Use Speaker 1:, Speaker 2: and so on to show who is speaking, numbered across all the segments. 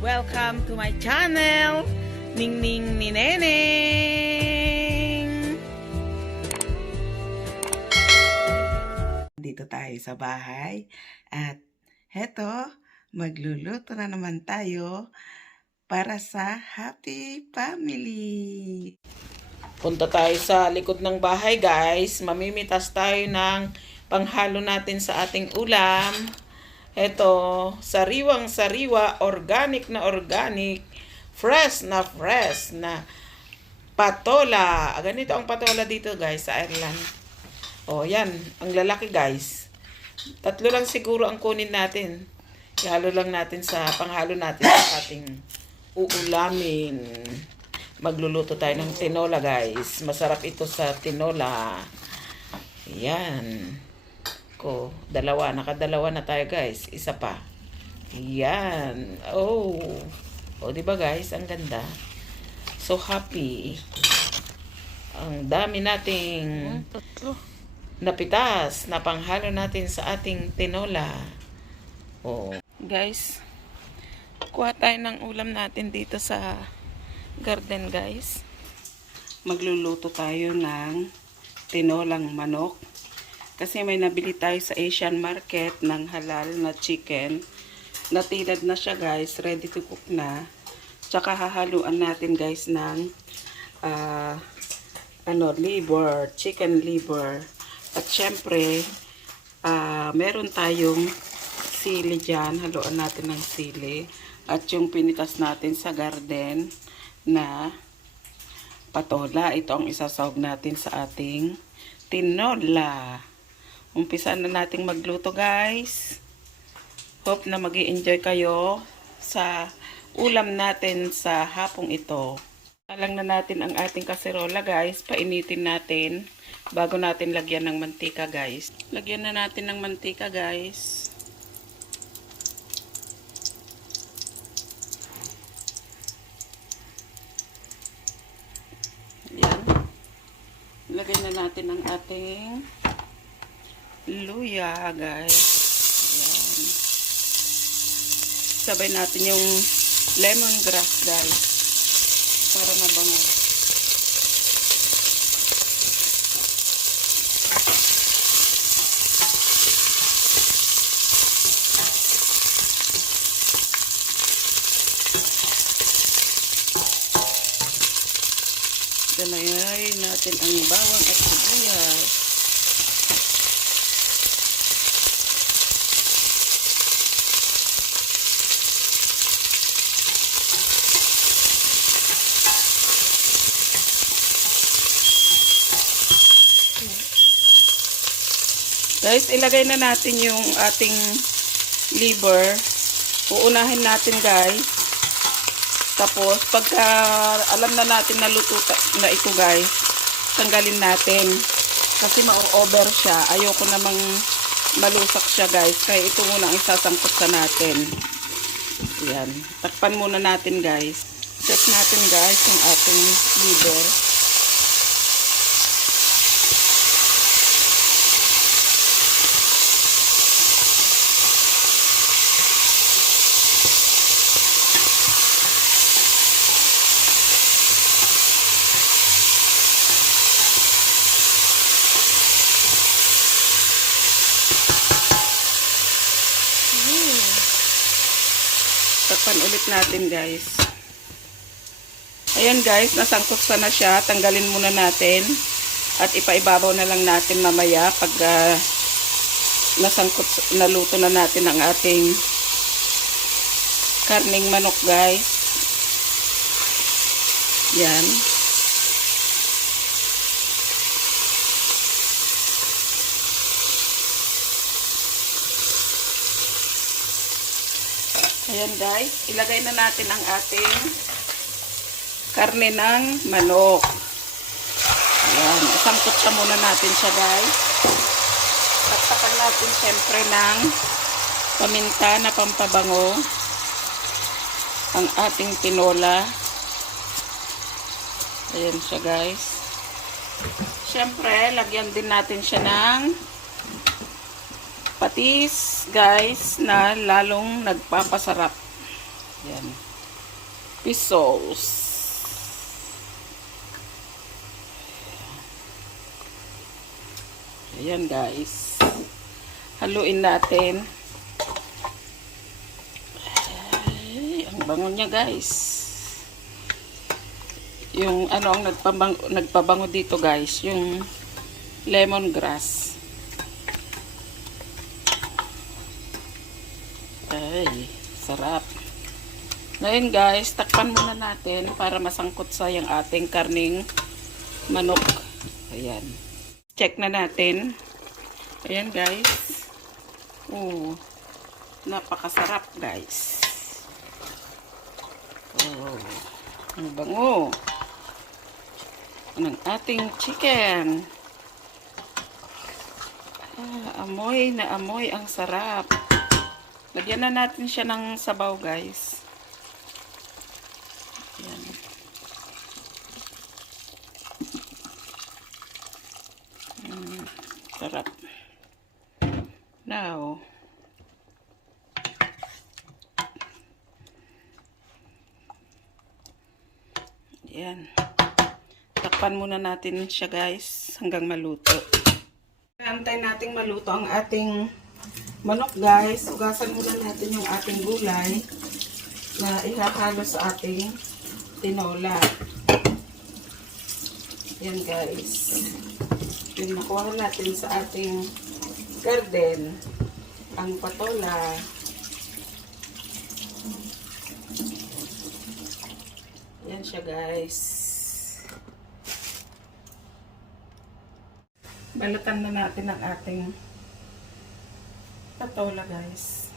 Speaker 1: Welcome to my channel, Ningning ni Neneng! Dito tayo sa bahay at heto, magluluto na naman tayo para sa happy family. Punta tayo sa likod ng bahay guys. Mamimitas tayo ng panghalo natin sa ating ulam. Ito, sariwang sariwa, organic na organic, fresh na fresh na patola. Ganito ang patola dito guys sa Ireland. O yan, ang lalaki guys. Tatlo lang siguro ang kunin natin. Ihalo lang natin sa panghalo natin sa ating uulamin. Magluluto tayo ng tinola guys. Masarap ito sa tinola. Yan. Ko, dalawa. Nakadalawa na tayo guys. Isa pa. Yan. Oh. O, di ba guys? Ang ganda. So happy. Ang dami nating napitas na panghalo natin sa ating tinola. Oh. Guys, kuha tayo ng ulam natin dito sa garden guys. Magluluto tayo ng tinolang manok. Kasi may nabili tayo sa Asian market ng halal na chicken. Natilad na siya guys, ready to cook na. Tsaka hahaluan natin guys ng ah, ano, liver, chicken liver. At syempre, ah, meron tayong sili dyan. Haluan natin ng sili. At yung pinitas natin sa garden na patola. Ito ang isasawag natin sa ating tinola. Umpisa na nating magluto guys. Hope na mag enjoy kayo sa ulam natin sa hapong ito. Alang na natin ang ating kaserola guys. Painitin natin bago natin lagyan ng mantika guys. Lagyan na natin ng mantika guys. Yan. Lagay na natin ang ating luya guys. Yan. Sabay natin yung lemongrass guys. Para mabango. Dalagay natin ang bawang at sibuyas. Guys, ilagay na natin yung ating liver. Uunahin natin guys. Tapos, pagka alam na natin na luto na ito guys, tanggalin natin. Kasi ma-over siya. Ayoko namang malusak siya guys. Kaya ito muna ang isasangkot sa natin. Yan. Takpan muna natin guys. Check natin guys yung ating liver. Takpan ulit natin guys. Ayan guys, nasangkot sa na siya. Tanggalin muna natin. At ipaibabaw na lang natin mamaya pag ah, nasangkot, naluto na natin ang ating karning manok guys. Yan. Ayan guys, ilagay na natin ang ating karne ng manok. Ayan, isangkot sa muna natin siya guys. Taktakan natin syempre ng paminta na pampabango ang ating tinola. Ayan siya guys. Syempre, lagyan din natin siya ng patis, guys, na lalong nagpapasarap. Yan. pesos. Ayan guys. Haluin natin. Ay, ang bango niya guys. Yung ano ang nagpabango, nagpabango dito guys, yung lemongrass. Ay, sarap. Ngayon guys, takpan muna natin para masangkot sa yung ating karning manok. Ayan. Check na natin. Ayan guys. Oh, napakasarap guys. Oh, ang bango ng ating chicken. Ah, amoy na amoy ang sarap. Lagyan na natin siya ng sabaw guys. Ayan. Mm, sarap. Now, Ayan. Takpan muna natin siya guys hanggang maluto. Antay nating maluto ang ating manok guys. Ugasan muna natin yung ating gulay na ihahalo sa ating tinola. Yan guys. Yung nakuha natin sa ating garden. Ang patola. Yan siya guys. Balatan na natin ang ating patola guys.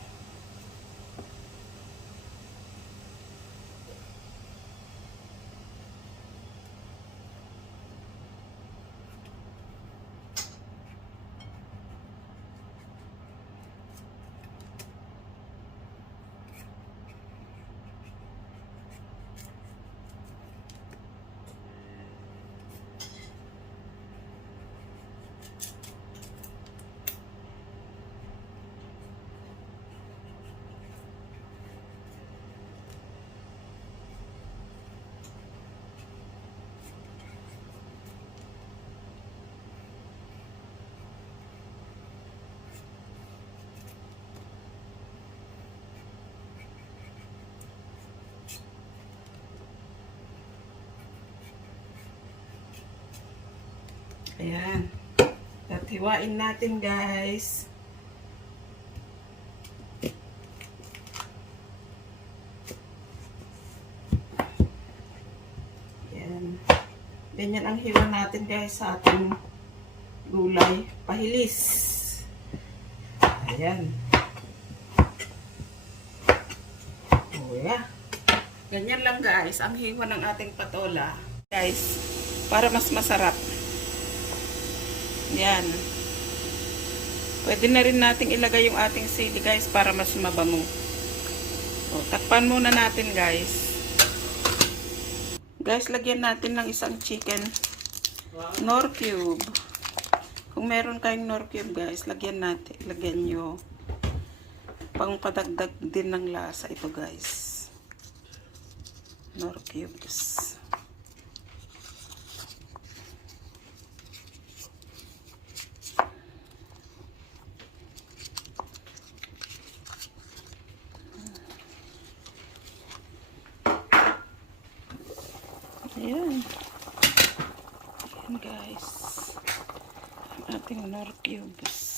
Speaker 1: Ayan. At natin guys. Ayan. Ganyan ang hiwa natin guys sa ating gulay. Pahilis. Ayan. Oh yeah. Ganyan lang guys ang hiwa ng ating patola. Guys, para mas masarap. Yan. Pwede na rin nating ilagay yung ating sili guys para mas mabango. O, takpan muna natin guys. Guys, lagyan natin ng isang chicken. Nor cube. Kung meron kayong nor cube guys, lagyan natin. Lagyan nyo. Pang padagdag din ng lasa ito guys. Nor cubes. Ayan. Ayan guys. Ang ating nor cubes.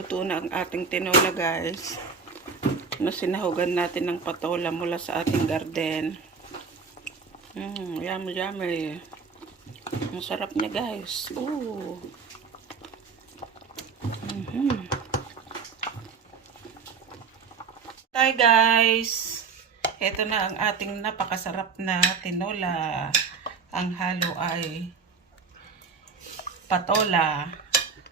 Speaker 1: Luto na ang ating tinola guys. Na sinahugan natin ng patola mula sa ating garden. Mm, yummy yummy. Ang sarap niya guys. Ooh. Mhm. Hi guys! Ito na ang ating napakasarap na tinola. Ang halo ay patola.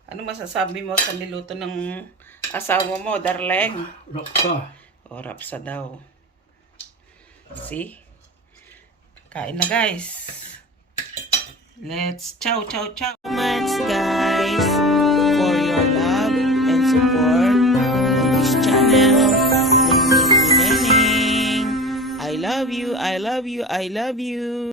Speaker 1: Ano masasabi mo sa niluto ng asawa mo, darling?
Speaker 2: Rokta.
Speaker 1: O, rapsa daw. See? Kain na guys. Let's chow chow chow. much guys for your love and support on this channel. I love you, I love you, I love you.